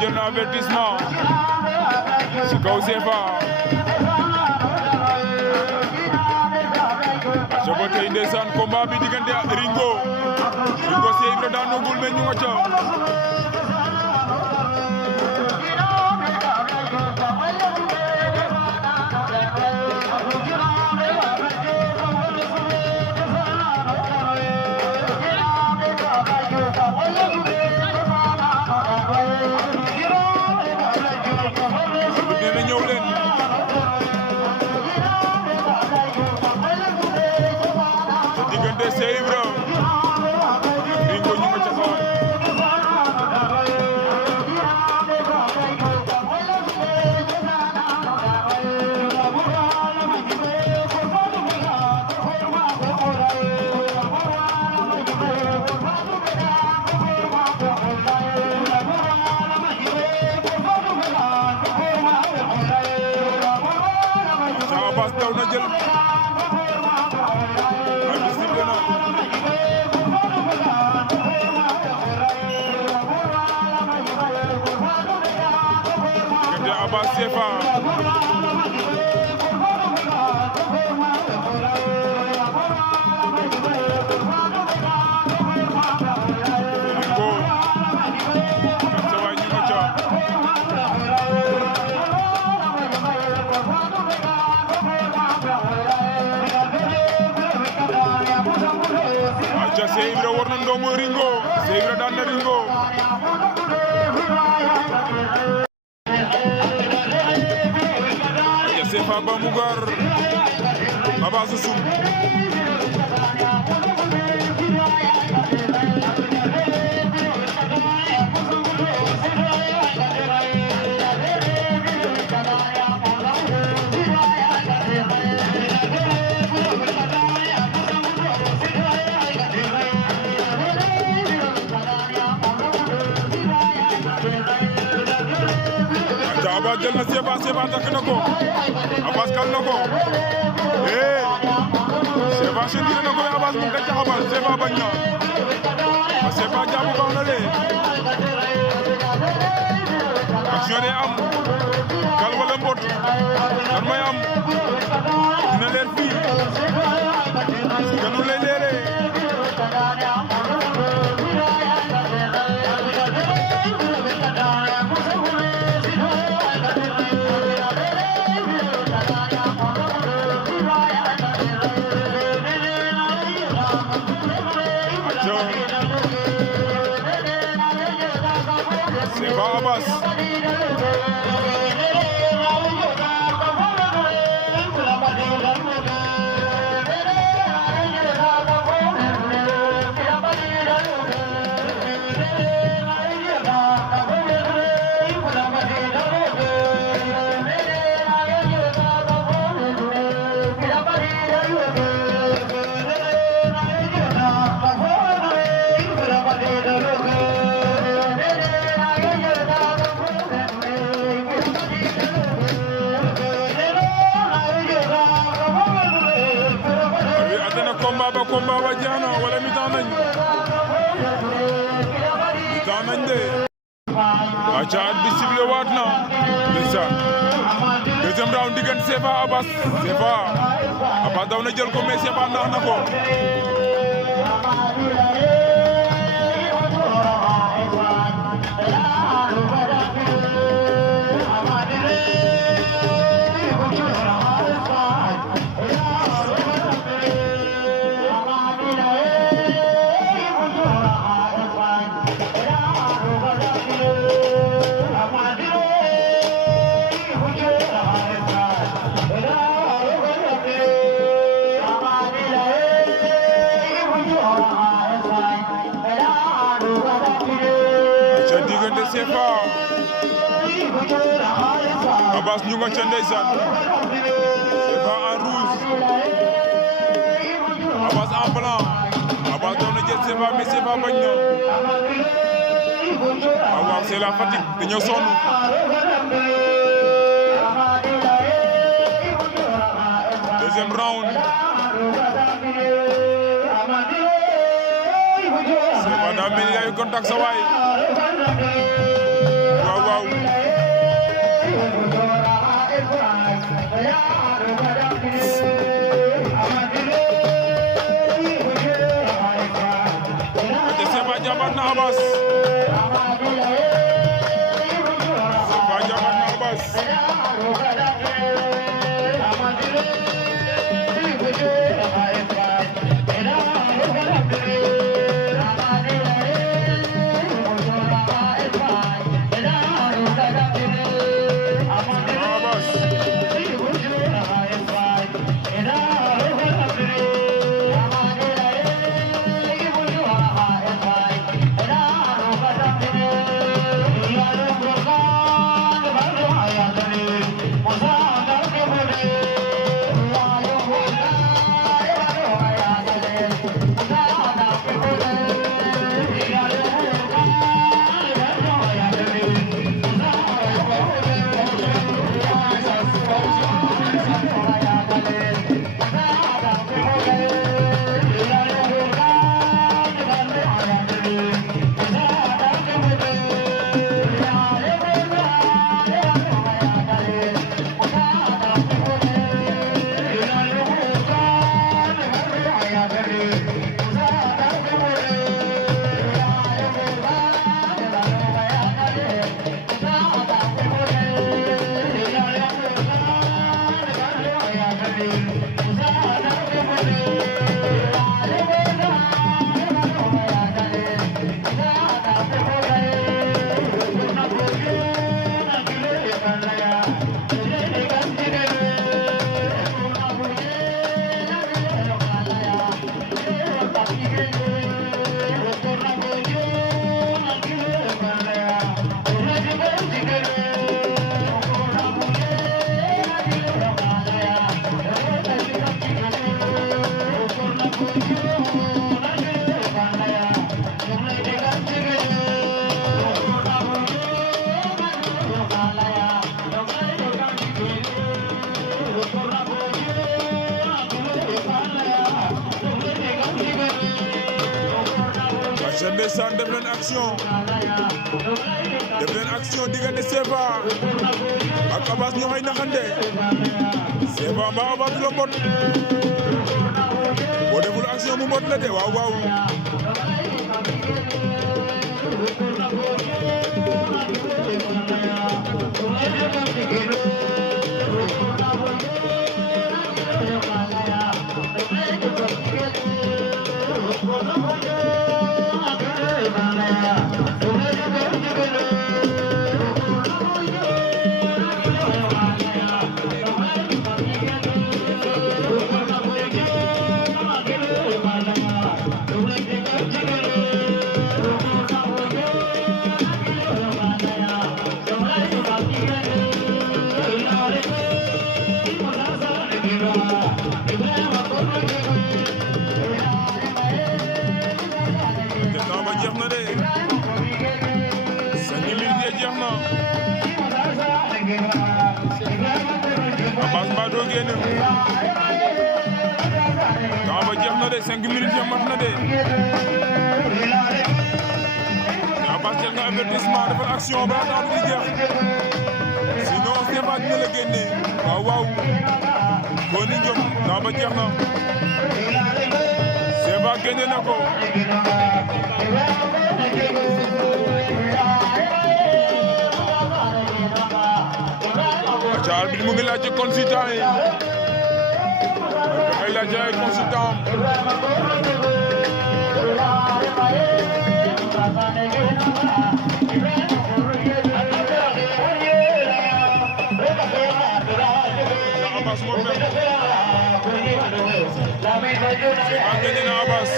jël na avertissement ci kaw CFA aca ba tey ndeysaan combat bi diggante Ringo Cheikh Ibra daan nogul mais ñu nga ca Cheikh Ibra Ringo ñu nga ca kaw Abass daw na jël Abass CFA Ringo ak sa waay ñu nga ca aca Cheikh Ibra war na ndombo Ringo Cheikh Ibra daan na Ringo CFA ba Mougar Abass Soum Abass jël na CFA takk na ko Abass kal na ko CFA sentire na ko Abass mu ngi koy caxabal CFA bañ na CFA jaamu baax na de action day am kal wala mbot lan mooy am dina leer fii ganu lay leere CFA Abass combat ba jeex na wala mi-temps nañ de aca at bi sifflé waat na ndeysaan deuxième round diggante CFA Abass daw na jël ko mais CFA ndax na ko CFA Abass ñu nga ca ndeysaan CFA en rouge Abass en blanc Abass doon na jël CFA mais CFA bañ na waaw c'est la fatigue dañoo sonn deuxième round CFA daa mel ni yaa ngi contact sa waay waaw te Sefa jàmbaat na Abass Sefa jàmbaat na Abass ndeysaan def leen action diggante Sefa ak Abass ñoo xay naxante Sefa mbaa Abass du la mbot boo deful action mu mbot la de waaw waaw jeex na de 5 minutes jeex na Abass mbaa doo génn temps ba jeex na de 5 minutes ya mat na de Abass jël nga avertissement defal action ba temps bi di jeex sinon Sefa dina la génne waaw waaw boo ni jom temps ba jeex na Sefa génne na ko aca arbitre mu ngi laaj ci consultant yi dafay laaj ay consultant Abass moo mel Sefa génne na Abass